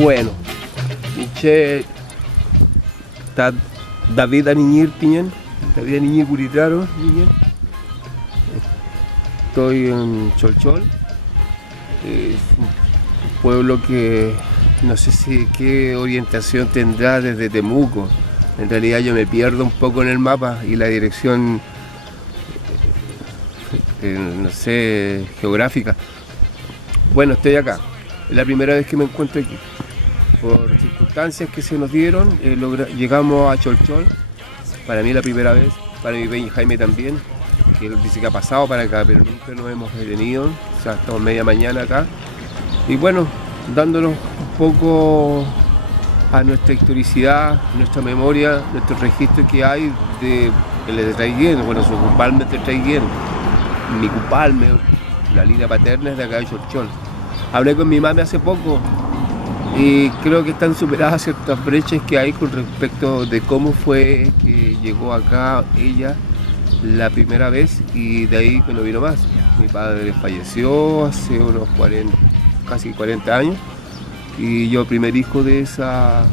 Bueno, Miche está David Aniñir Piñén, David Aniñir Guritraro Piñén. Estoy en Cholchol, es un pueblo que no sé qué orientación tendrá desde Temuco. En realidad yo me pierdo un poco en el mapa y la dirección, no sé, geográfica. Bueno, estoy acá, es la primera vez que me encuentro aquí. Por circunstancias que se nos dieron, llegamos a Cholchol, para mí la primera vez, para mi peña Jaime también, que él dice que ha pasado para acá, pero nunca nos hemos detenido, o sea, estamos media mañana acá. Y bueno, dándonos un poco a nuestra historicidad, nuestra memoria, nuestro registro que hay de el Traiguén, bueno, su cupalme es de Traiguén, mi cupalme, la línea paterna es de acá de Cholchol. Hablé con mi mami hace poco y creo que están superadas ciertas brechas que hay con respecto de cómo fue que llegó acá ella la primera vez y de ahí que no vino más. Mi padre falleció hace unos 40, casi 40 años y yo primer hijo de esa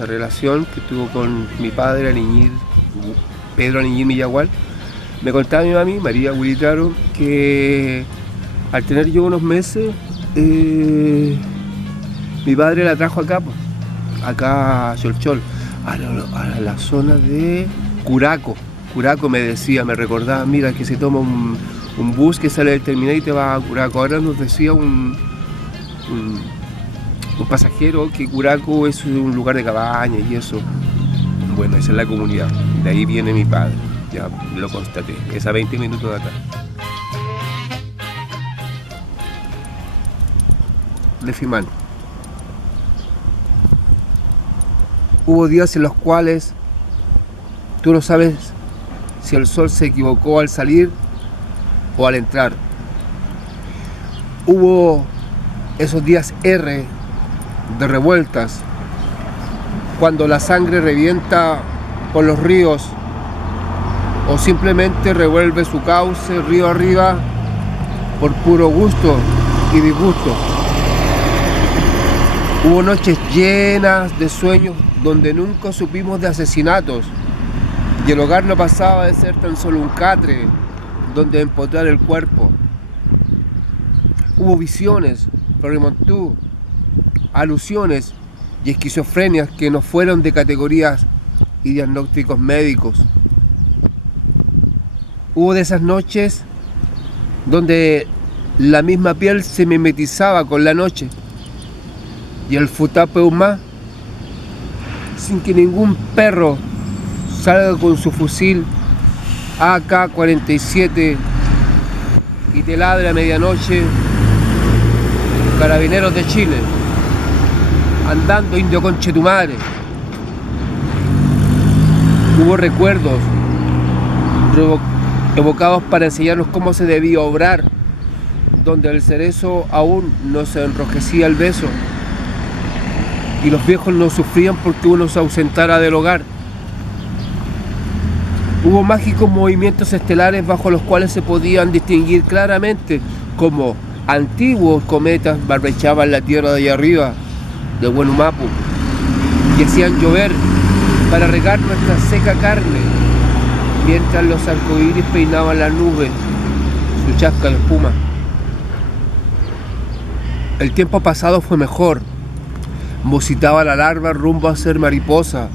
relación que tuvo con mi padre Aniñir, Pedro Aniñir Millagual. Me contaba mi mami, María Guritraro, que al tener yo unos meses mi padre la trajo acá, pues, acá a Cholchol, a la zona de Curaco. Curaco me decía, me recordaba, mira que se toma un bus que sale del terminal y te va a Curaco. Ahora nos decía un pasajero que Curaco es un lugar de cabaña y eso. Bueno, esa es la comunidad, de ahí viene mi padre, ya lo constaté, es a 20 minutos de acá. Lefimán. Hubo días en los cuales tú no sabes si el sol se equivocó al salir o al entrar. Hubo esos días R de revueltas, cuando la sangre revienta por los ríos o simplemente revuelve su cauce río arriba por puro gusto y disgusto. Hubo noches llenas de sueños donde nunca supimos de asesinatos y el hogar no pasaba de ser tan solo un catre donde empotrar el cuerpo. Hubo visiones, premonitud, alusiones y esquizofrenias que no fueron de categorías y diagnósticos médicos. Hubo de esas noches donde la misma piel se mimetizaba con la noche y el futapeumá, sin que ningún perro salga con su fusil AK-47 y te ladre a medianoche. Carabineros de Chile, andando indio conche tu madre. Hubo recuerdos evocados para enseñarnos cómo se debía obrar, donde el cerezo aún no se enrojecía el beso y los viejos no sufrían porque uno se ausentara del hogar. Hubo mágicos movimientos estelares bajo los cuales se podían distinguir claramente como antiguos cometas barbechaban la tierra de allá arriba, de Huenumapu, y hacían llover para regar nuestra seca carne, mientras los arcoíris peinaban las nubes, su chasca de espuma. El tiempo pasado fue mejor. Vocitaba la larva rumbo a ser mariposa,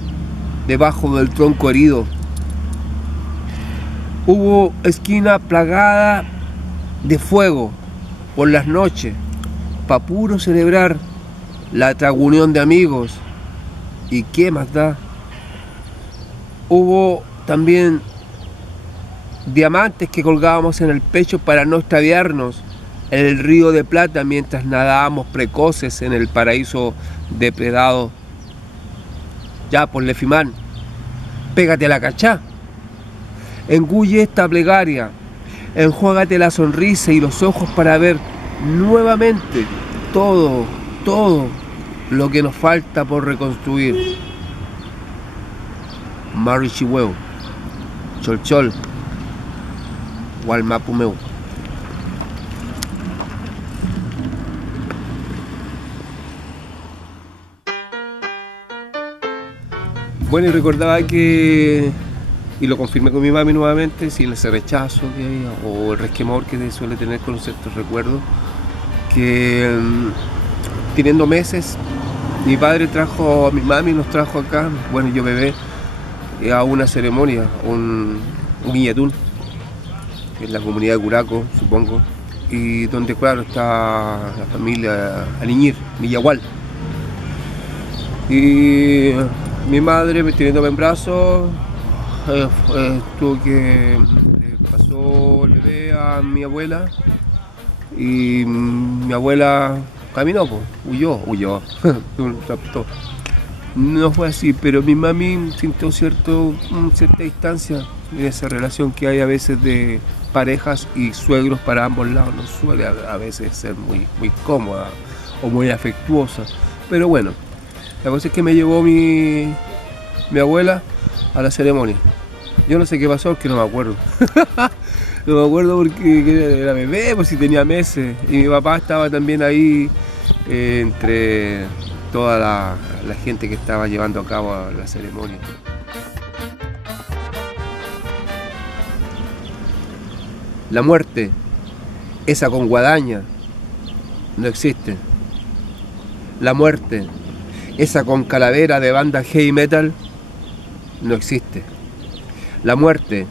debajo del tronco herido. Hubo esquina plagada de fuego por las noches, pa' puro celebrar la tragunión de amigos. ¿Y qué más da? Hubo también diamantes que colgábamos en el pecho para no extraviarnos en el río de plata mientras nadábamos precoces en el paraíso depredado. Ya, por Lefimán, pégate a la cachá, engulle esta plegaria, enjuágate la sonrisa y los ojos para ver nuevamente todo lo que nos falta por reconstruir. Marichihueu, Cholchol, Hualmapumeu. Bueno, y recordaba que, y lo confirmé con mi mami nuevamente, sin ese rechazo que hay, o el resquemor que suele tener con ciertos recuerdos, que teniendo meses, mi padre trajo a mi mami, nos trajo acá, bueno, yo bebé, a una ceremonia, un guillatún, en la comunidad de Curaco, supongo, y donde, claro, está la familia Aliñir, Villagual. Y mi madre, teniéndome en brazos, tuvo que, le pasó el bebé a mi abuela, y mi abuela caminó, pues, huyó, no fue así, pero mi mami sintió cierta distancia en esa relación que hay a veces de parejas y suegros para ambos lados. No suele a veces ser muy cómoda o muy afectuosa, pero bueno, la cosa es que me llevó mi abuela a la ceremonia. Yo no sé qué pasó, porque no me acuerdo. No me acuerdo porque era bebé, pues si tenía meses, y mi papá estaba también ahí entre toda la gente que estaba llevando a cabo la ceremonia. La muerte, esa con guadaña, no existe. La muerte, esa con calavera de banda heavy metal, no existe. La muerte,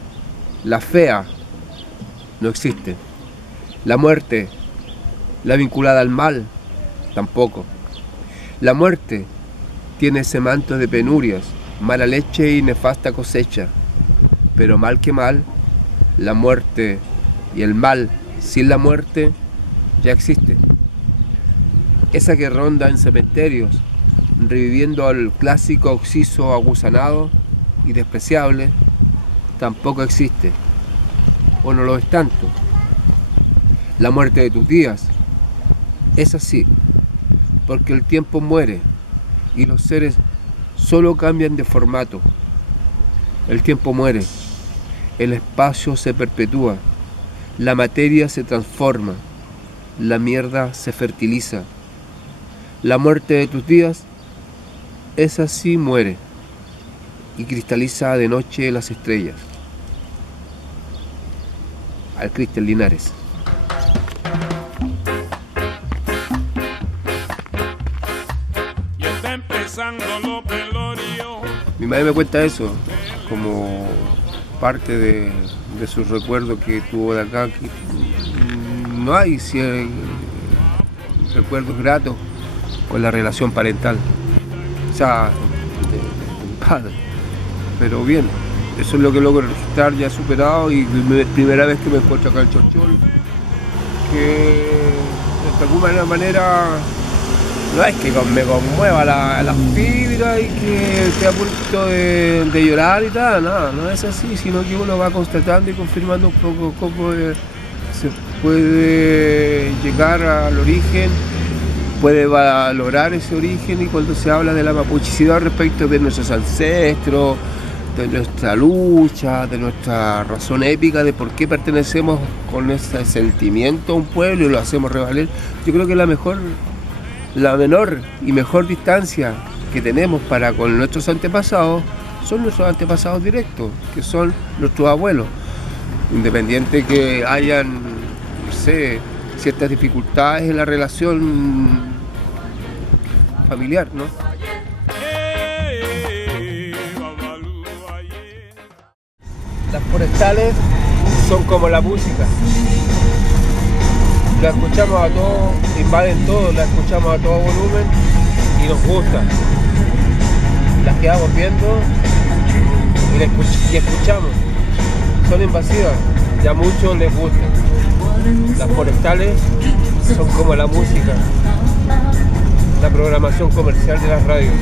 la fea, no existe. La muerte, la vinculada al mal, tampoco. La muerte tiene ese manto de penurias, mala leche y nefasta cosecha. Pero mal que mal, la muerte y el mal sin la muerte ya existe. Esa que ronda en cementerios, reviviendo al clásico occiso agusanado y despreciable, tampoco existe, o no lo es tanto. La muerte de tus días es así, porque el tiempo muere y los seres solo cambian de formato. El tiempo muere, el espacio se perpetúa, la materia se transforma, la mierda se fertiliza. La muerte de tus días es así, muere y cristaliza de noche las estrellas. Al Cristian Linares. Mi madre me cuenta eso como parte de sus recuerdos que tuvo de acá. Que no hay recuerdos gratos con la relación parental, o sea, de padre. Pero bien, eso es lo que logro registrar, ya superado, y primera vez que me encuentro acá en Chorchol, que de alguna manera no es que me conmueva la fibra y que esté a punto de llorar y tal, nada, no es así, sino que uno va constatando y confirmando un poco cómo se puede llegar al origen, puede valorar ese origen, y cuando se habla de la mapuchicidad respecto de nuestros ancestros, de nuestra lucha, de nuestra razón épica, de por qué pertenecemos con ese sentimiento a un pueblo y lo hacemos revaler, yo creo que la menor y mejor distancia que tenemos para con nuestros antepasados son nuestros antepasados directos, que son nuestros abuelos, independiente que hayan, no sé, ciertas dificultades en la relación familiar, ¿no? Las forestales son como la música. La escuchamos a todo, invaden todo, la escuchamos a todo volumen y nos gusta. Las quedamos viendo y escuchamos. Son invasivas y a muchos les gustan. Las forestales son como la música, la programación comercial de las radios.